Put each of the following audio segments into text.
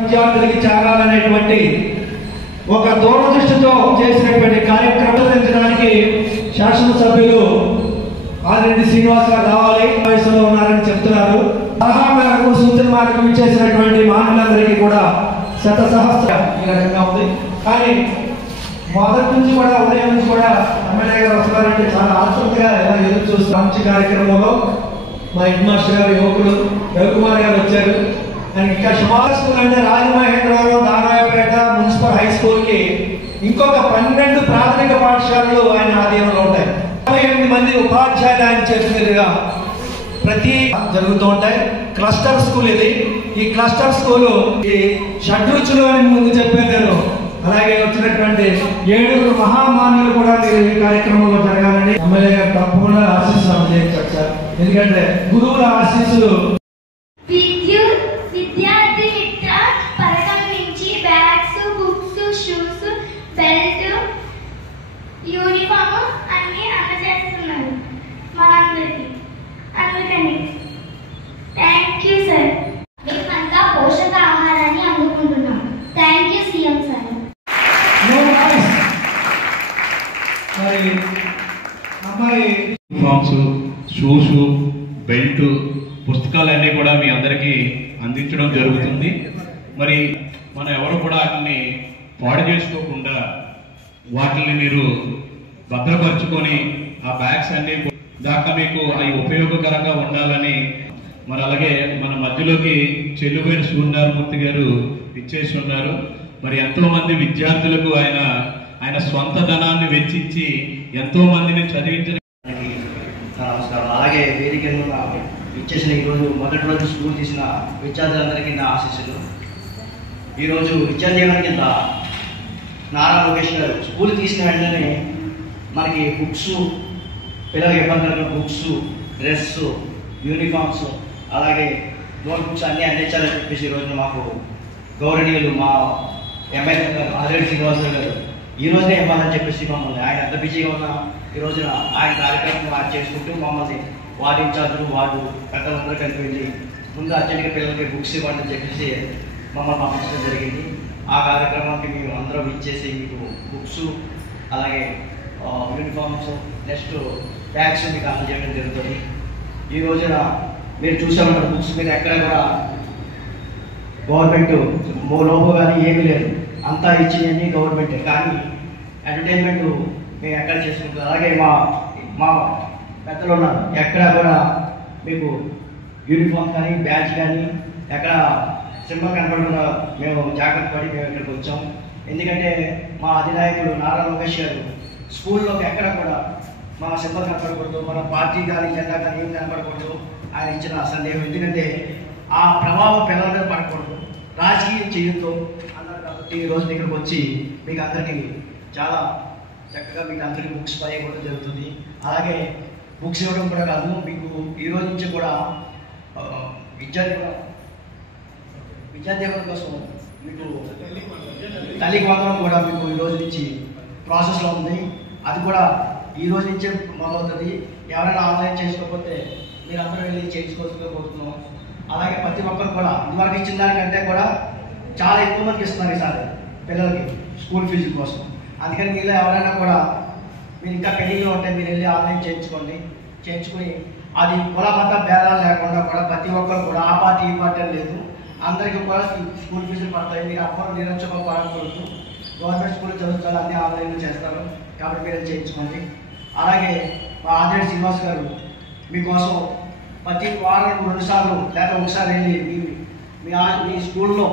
విద్యార్థులకి చేరాలనేటువంటి ఒక దూరదృష్టితో చేసినటువంటి కార్యక్రమం నిర్వహించడానికి శాసనసభ్యులు ఆదిరెడ్డి శ్రీనివాస్ గారు రావాలి వయసులో ఉన్నారని చెప్తున్నారు. సలహా మేరకు సూచన మేరకు ఇచ్చేసినటువంటి మానవులందరికీ కూడా శతసహస్ర ఈ రకంగా ఉంది. కానీ మొదటి నుంచి కూడా ఉదయం నుంచి కూడా ఎమ్మెల్యే గారు వస్తున్నారంటే చాలా ఆసక్తిగా ఎలా ఎదురు చూస్తూ మంచి కార్యక్రమంలో మా హెడ్ మాస్టర్ గారు యువకులు రవికుమార్ గారు వచ్చారు. ఇంకా సుమారు స్కూల్ అంటే రాజమహేంద్రవరం, దానాయపేట మున్సిపల్ హై స్కూల్ కి ఇంకొక 12 ప్రాథమిక పాఠశాలలు ఆయన ఆధీనంలో ఉంటాయి. 28 మంది ఉపాధ్యాయులు ఆయన చేసినట్టుగా ప్రతి జరుగుతూ ఉంటాయి. క్లస్టర్ స్కూల్ ఇది. ఈ క్లస్టర్ స్కూల్ ఈ షడ్రుచులు అని ముందు చెప్పాను నేను. అలాగే వచ్చినటువంటి 7 మహామాన్యులు కూడా మీరు ఈ కార్యక్రమంలో జరగాలని ఎమ్మెల్యే గారు తప్పకుండా ఆశీస్సులు అందజేయచ్చు సార్. ఎందుకంటే గురువుల ఆశీస్సులు విద్యార్థి మిత్ర పథకం నుంచి bags, books, shoes, belt, uniform అన్ని అందజేస్తున్నారు మనందరికీ. అందుకని థ్యాంక్ యూ సార్. మేమంతా పోషక ఆహారాన్ని అందుకుంటున్నాం. Thank you CM sir. Uniforms, shoes, belt, పుస్తకాలన్నీ కూడా మీ అందరికీ అందించడం జరుగుతుంది. మరి మనం ఎవరు కూడా వాటిని పాడు చేసుకోకుండా వాటిని మీరు భద్రపరుచుకొని ఆ బ్యాగ్స్ అన్ని దాకా మీకు అవి ఉపయోగకరంగా ఉండాలని మరి అలాగే మన మధ్యలోకి చెల్లుబోయిన సూర్యనారాయణమూర్తి గారు ఇచ్చేసి ఉన్నారు. మరి ఎంతో మంది విద్యార్థులకు ఆయన స్వంత ధనాన్ని వెచ్చించి ఎంతో మందిని చదివించిన నమస్కారం. అలాగే వేదికను ఇచ్చేసిన ఈరోజు మొదటి రోజు స్కూల్ తీసిన విద్యార్థులందరికీ నా ఆశీస్సులు. ఈరోజు విద్యాదీవన కింద నారా లోకేష్ గారు స్కూల్ తీసిన వెంటనే మనకి బుక్స్, పిల్లలకి ఇబ్బందులు బుక్స్, డ్రెస్, యూనిఫామ్స్, అలాగే నోట్ బుక్స్ అన్నీ అందించాలని చెప్పేసి ఈరోజు మాకు గౌరవనీయులు మా ఎమ్మెల్యే గారు ఆదిరెడ్డి శ్రీనివాస్ గారు ఈ రోజునే ఇవ్వాలని చెప్పేసి మమ్మల్ని ఆయన ఎంత బిజీగా ఉన్నా ఈ రోజున ఆయన కార్యక్రమం ఆయన చేసుకుంటూ మమ్మల్ని వార్డు ఇన్ఛార్జులు, వార్డు పెద్దలందరూ కలిపి వెళ్ళి ముందు అర్జెంట్గా పిల్లలకి బుక్స్ ఇవ్వండి అని చెప్పేసి మమ్మల్ని పంపించడం జరిగింది. ఆ కార్యక్రమానికి మేము అందరం ఇచ్చేసి మీకు బుక్స్, అలాగే యూనిఫామ్స్, నెక్స్ట్ బ్యాగ్స్ మీకు అందజేయడం జరుగుతుంది. ఈ రోజున మీరు చూసామంటారు బుక్స్ మీద ఎక్కడ కూడా గవర్నమెంట్ లోపో కానీ ఏమీ లేదు, అంతా ఇచ్చినవన్నీ గవర్నమెంటే. కానీ అడ్వర్టైజ్మెంట్ మేము ఎక్కడ చేసుకుంటాం. అలాగే మా పెద్దలు ఉన్నారు, ఎక్కడ కూడా మీకు యూనిఫామ్ కానీ బ్యాచ్ కానీ ఎక్కడ సింబల్ కనపడకుండా మేము జాగ్రత్త పడి మేము ఇక్కడికి వచ్చాము. ఎందుకంటే మా అధినాయకుడు నారా లోకేష్ గారు స్కూల్లోకి ఎక్కడ కూడా మా సింబల్ కనపడకూడదు, మన పార్టీ కానీ జెండా కానీ ఏం కనపడకూడదు ఆయన ఇచ్చిన సందేహం. ఎందుకంటే ఆ ప్రభావం పిల్లల మీద పడకూడదు, రాజకీయం చేయొద్దు అన్నారు. కాబట్టి ఈరోజు ఇక్కడికి వచ్చి మీకు అందరికీ చాలా చక్కగా మీకు అందరికీ బుక్స్ పై ఇవ్వడం జరుగుతుంది. అలాగే బుక్స్ ఇవ్వడం కూడా కాదు, మీకు ఈరోజు నుంచి కూడా విద్యాదీవన కోసం మీకు తల్లికి వందనం కూడా మీకు ఈరోజు నుంచి ప్రాసెస్లో ఉంది. అది కూడా ఈ రోజు నుంచే మొదలవుతుంది. ఎవరైనా ఆన్లైన్ చేసుకోకపోతే మీరు అందరూ వెళ్ళి చేయించుకోవాల్సిందిగా. అలాగే ప్రతి ఒక్కరు కూడా ఇదివరకు ఇచ్చిన దానికంటే కూడా చాలా ఎక్కువ మందికి ఇస్తున్నారు ఈసారి పిల్లలకి స్కూల్ ఫీజు కోసం. అందుకని మీలో ఎవరైనా కూడా మీరు ఇంకా పెళ్లిలో ఉంటే మీరు వెళ్ళి ఆన్లైన్ చేయించుకుని అది కుల మత భేదాలు లేకుండా కూడా ప్రతి ఒక్కరు కూడా ఆ పార్టీ ఈ పార్టీ లేదు, అందరికీ కూడా స్కూల్ ఫీజులు పడతాయి. మీరు అప్పుడు నిరక్షపడకూడదు, గవర్నమెంట్ స్కూల్ చదువుతారు, అన్నీ ఆన్లైన్లో చేస్తారు. కాబట్టి మీరు చేయించుకోండి. అలాగే మా ఆదిరెడ్డి శ్రీనివాస్ గారు మీకోసం ప్రతి వారం 2 సార్లు లేదా ఒకసారి వెళ్ళి మీ స్కూల్లో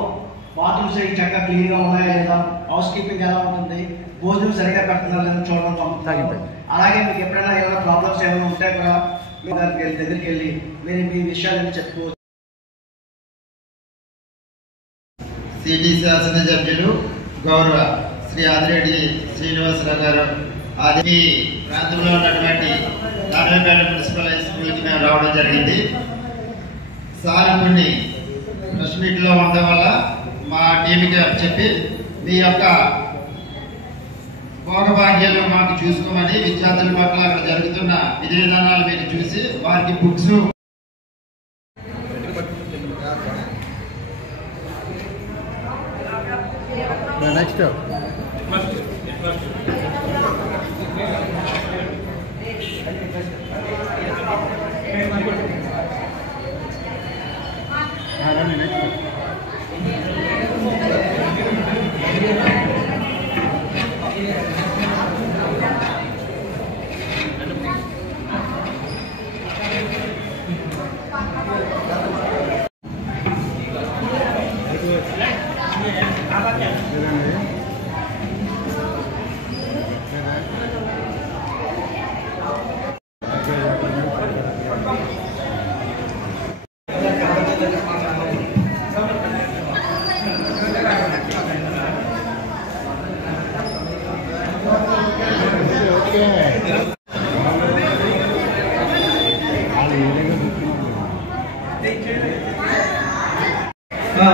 బాత్రూమ్స్ చక్కగా క్లీన్గా ఉన్నాయా లేదా, హౌస్ కీపింగ్ ఎలా ఉంటుంది, భోజనం సరిగా పెడుతున్నారా లేదా చూడడం పంపుతారు. అలాగే మీకు ఎప్పుడైనా ఏమైనా ప్రాబ్లమ్స్ ఏమైనా ఉంటే కూడా మీ దగ్గరికి వెళ్ళి మీరు మీ విషయాలను చెప్పుకోవచ్చు. సిటీ శాసనసభ్యులు గౌరవ శ్రీ ఆదిరెడ్డి శ్రీనివాసరావు గారు అది ప్రాంతంలో ఉన్నటువంటి నారాయణపేట మున్సిపల్ హై స్కూల్కి మేము రావడం జరిగింది. సార్ కొన్ని ప్రెస్ మీట్లో ఉండడం వల్ల మా టీంకి చెప్పి మీ యొక్క భోగభాగ్యాలు మాకు చూసుకోమని విద్యార్థుల పట్ల అక్కడ జరుగుతున్న విధి విధానాలు మీరు చూసి వారికి బుక్స్ నెక్స్ట్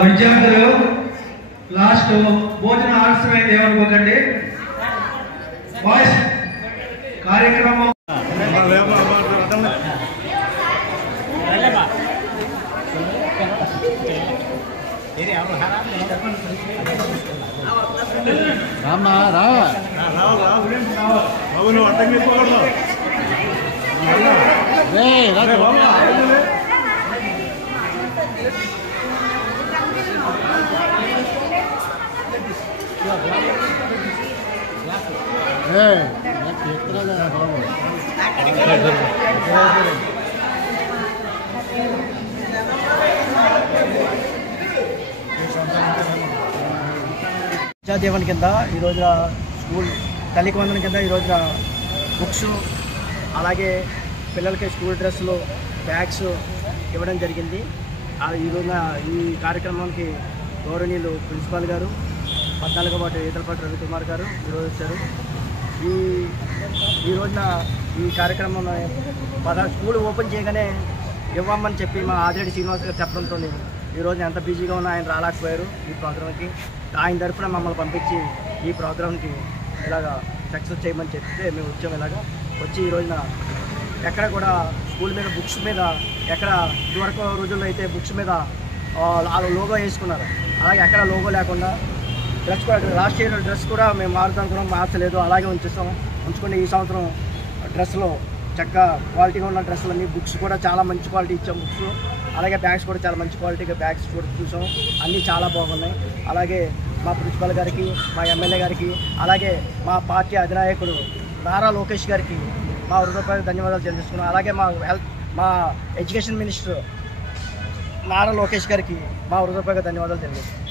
విద్యార్థులు లాస్ట్ భోజనం ఆలస్యమైంది ఏమనుకోకండి. వాయిస్ కార్యక్రమం రామ్మా రా విద్యాదీవన్ కింద ఈ రోజున స్కూల్ తల్లికి వందనం కింద ఈ రోజున బుక్స్ అలాగే పిల్లలకి స్కూల్ డ్రెస్సులు బ్యాగ్స్ ఇవ్వడం జరిగింది. ఈ రోజున ఈ కార్యక్రమానికి గౌరవనీయులు ప్రిన్సిపాల్ గారు 14వ వార్డు ఈతలపాటి రవికుమార్ గారు ఈరోజు వచ్చారు. ఈ రోజున ఈ కార్యక్రమంలో స్కూల్ ఓపెన్ చేయగానే ఇవ్వమని చెప్పి మా ఆదిరెడ్డి శ్రీనివాస్ గారు చెప్పడంతో ఈ రోజున ఎంత బిజీగా ఉన్నా ఆయన రాలేకపోయారు ఈ ప్రోగ్రామ్కి. ఆయన తరఫున మమ్మల్ని పంపించి ఈ ప్రోగ్రామ్కి ఇలాగా సక్సెస్ చేయమని చెప్తే మేము వచ్చాము. ఇలాగా వచ్చి ఈ రోజున ఎక్కడ కూడా స్కూల్ మీద బుక్స్ మీద ఎక్కడ ఇదివరకు రోజుల్లో అయితే బుక్స్ మీద వాళ్ళు లోగో వేసుకున్నారు, అలాగే ఎక్కడ లోగో లేకుండా డ్రెస్ కూడా లాస్ట్ ఇయర్ డ్రెస్ కూడా మేము మారుతానుకున్నాం, మార్చలేదు, అలాగే ఉంచుకుని ఈ సంవత్సరం డ్రెస్లో చక్కగా క్వాలిటీగా ఉన్న డ్రెస్సులన్నీ బుక్స్ కూడా చాలా మంచి క్వాలిటీ ఇచ్చాం. బుక్స్ అలాగే బ్యాగ్స్ కూడా చాలా మంచి క్వాలిటీగా బ్యాగ్స్ కూడా చూసాం, అన్నీ చాలా బాగున్నాయి. అలాగే మా ప్రిన్సిపల్ గారికి, మా ఎమ్మెల్యే గారికి, అలాగే మా పార్టీ అధినాయకుడు నారా లోకేష్ గారికి మా హృదయపూర్వక ధన్యవాదాలు తెలియజేసుకున్నాం. అలాగే మా ఎడ్యుకేషన్ మినిస్టర్ నారా లోకేష్ గారికి మా హృదయపూర్వక ధన్యవాదాలు తెలియజేస్తున్నాం.